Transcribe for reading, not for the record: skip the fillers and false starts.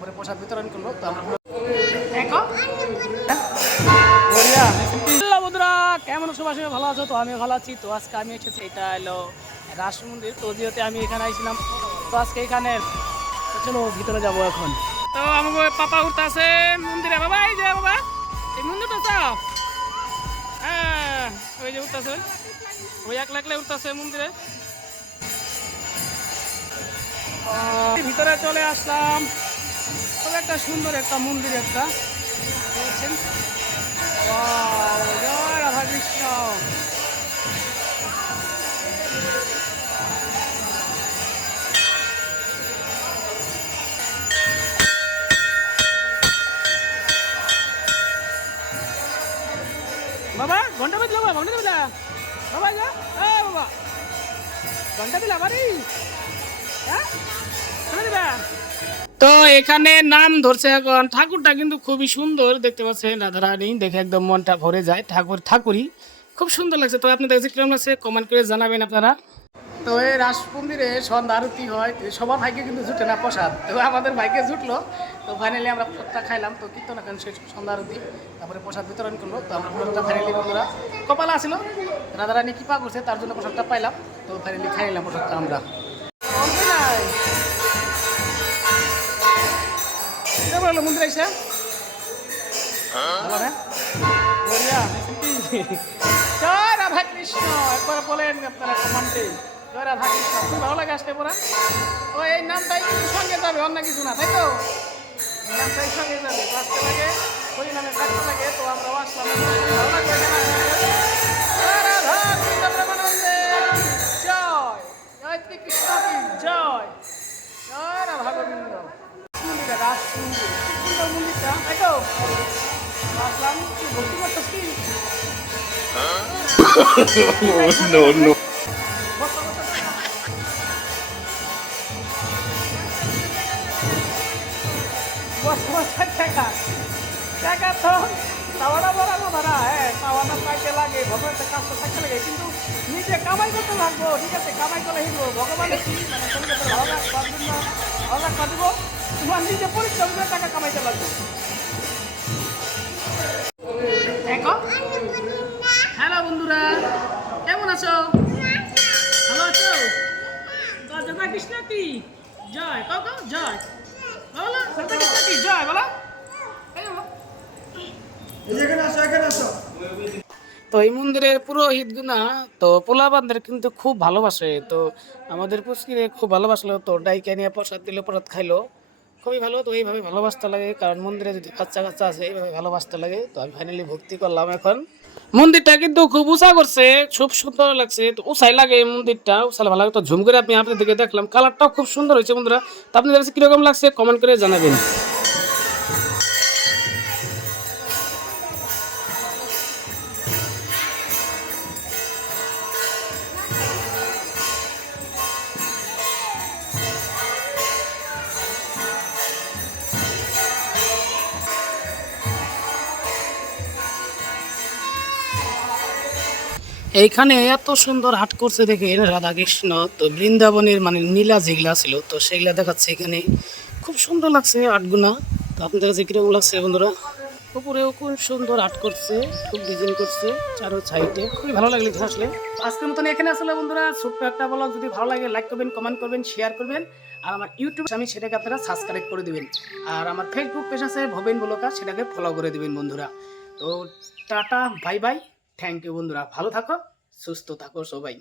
তারপরে প্রসাদ বিতরণ করলো। তো আমরা বন্ধুরা কেমন সবাই ভালো আছো? তো আমি ভালো আছি। তো আজকে আমি এসেছি, এটা এলো রাস মন্দির। তো যেহেতু আমি এখানে আইছিলাম, তো আজকে এখানে চলো ভিতরে যাবো এখন। তো আমাকে পাপা উঠতে আছে মন্দিরে। বাবা এই যে বাবা এই মন্দিরটা চাও, হ্যাঁ ওই যে উঠতেছে, ওই এক লাখ উঠতেছে মন্দিরে। ভিতরে চলে আসলাম। খুব একটা সুন্দর একটা মন্দির একটা দেখছেন। জয় রাধা কৃষ্ণ। বাবা ঘন্টা বাজলো, বাবা ঘন্টা দিলা, বাবা যা বাবা ঘন্টা দিলা বাড়ি, হ্যাঁ দিবা। তো এখানে নাম ধরছে এখন। ঠাকুরটা কিন্তু খুবই সুন্দর দেখতে পাচ্ছেন, রাধারানী দেখে একদম মনটা ভরে যায়। ঠাকুরই খুব সুন্দর লাগছে। তো আপনাদের কাছে কিরকম লাগছে কমেন্ট করে জানাবেন আপনারা। তো এই রাস মন্দিরে সন্ধ্যা আরতি হয়, সবার ভাইকে কিন্তু জুটে না প্রসাদ। তো আমাদের ভাইকে জুটলো। তো ফাইনালি আমরা প্রসাদটা খাইলাম। তো কীর্তন এখন শেষ, সন্ধ্যা আরতি, তারপরে প্রসাদ বিতরণ করলো। তো আমরা প্রসাদটা ফাইনালি বন্ধুরা কপালা আসলো, রাধারানী কৃপা করছে তার জন্য প্রসাদটা পাইলাম। তো ফাইনালি খাই নিলাম প্রসাদটা আমরা। মন্দির আইসা জয় রাধা কৃষ্ণ একবার বলেন আপনারা কমান্ডে। জয় রাধা কৃষ্ণ। খুব ভালো লাগে আসতে পড়া। তো এই নামটাই কিন্তু সঙ্গে যাবে, অন্য কিছু না, তাই তো? এই নামটাই সঙ্গে যাবে, আসতে লাগে ওই নামে থাকতে লাগে। তো আমরাও আসলাম, ভালো লাগবে। জয় রাধা কৃষ্ণ প্রেমানন্দে জয়, জয় শ্রীকৃষ্ণ কি জয়, জয় রাধা গোবিন্দ। মন্দিরটা রাস মন্দির, সুন্দর মন্দিরটা, তাই তো? আসলাম কি ভক্তি করতেছ কি? No, no. টাকা তো চাওয়াটা বড় কথা না। হ্যাঁ চাওয়াটা পাইতে লাগে, ভগবানের কাজটা থাকতে লাগে, কিন্তু নিজে কামাই করতে লাগবো। ঠিক আছে, কামাই করে হিলবো ভগবানের কি মানে শরীরে ভালো রাখবার জন্য, ভালো রাখবা দিব। তোমার নিজে পরিশ্রম করে টাকা কামাইতে লাগবে। দেখো হ্যালো বন্ধুরা, কেমন আছো? ভালো আছো? রাধা কৃষ্ণ কি জয়, কাউ কাউ জয় বলো, রাধা কৃষ্ণ কি জয় বলো। তো এই মন্দিরের পুরোহিত গুনা তো পোলাবানদের কিন্তু খুব ভালোবাসে। তো আমাদের পুষ্কিরে খুব ভালোবাসলো। তো ডাইকে নিয়ে প্রসাদ দিল, প্রসাদ খাইলো, খুবই ভালো। তো এইভাবে ভালোবাসতে লাগে, কারণ মন্দিরে যদি বাচ্চা কাচ্চা আছে এইভাবে ভালোবাসতে লাগে। তো আমি ফাইনালি ভক্তি করলাম এখন। মন্দিরটা কিন্তু খুব উঁচা করছে, খুব সুন্দর লাগছে। তো উঁচাই লাগে মন্দিরটা, উঁচালে ভালো লাগে। তো ঝুম করে আমি আপনাদের দিকে দেখলাম, কালারটাও খুব সুন্দর হয়েছে বন্ধুরা। তো আপনাদের কাছে কিরকম লাগছে কমেন্ট করে জানাবেন। এইখানে এত সুন্দর হাট করছে দেখে রাধাকৃষ্ণ। তো বৃন্দাবনের মানে নীলা যেগুলা ছিল, তো সেগুলা দেখাচ্ছে এখানে। খুব সুন্দর লাগছে আর্টগুলা। তো আপনাদের কাছে কিরকম লাগছে বন্ধুরা? উপরেও খুব সুন্দর আর্ট করছে, খুব ডিজাইন করছে চারো সাইডে, খুবই ভালো লাগলো আসলে। আজকের মতন এখানে আসলে বন্ধুরা ছোট্ট একটা ব্লগ। যদি ভালো লাগে লাইক করবেন, কমেন্ট করবেন, শেয়ার করবেন। আর আমার ইউটিউব আমি সেটাকে আপনারা সাবস্ক্রাইব করে দিবেন। আর আমার ফেসবুক পেজ আছে ভবেন ব্লগার, সেটাকে ফলো করে দিবেন বন্ধুরা। তো tata bye bye, thank you বন্ধুরা। ভালো থাকো, সুস্থ থাকো সবাই।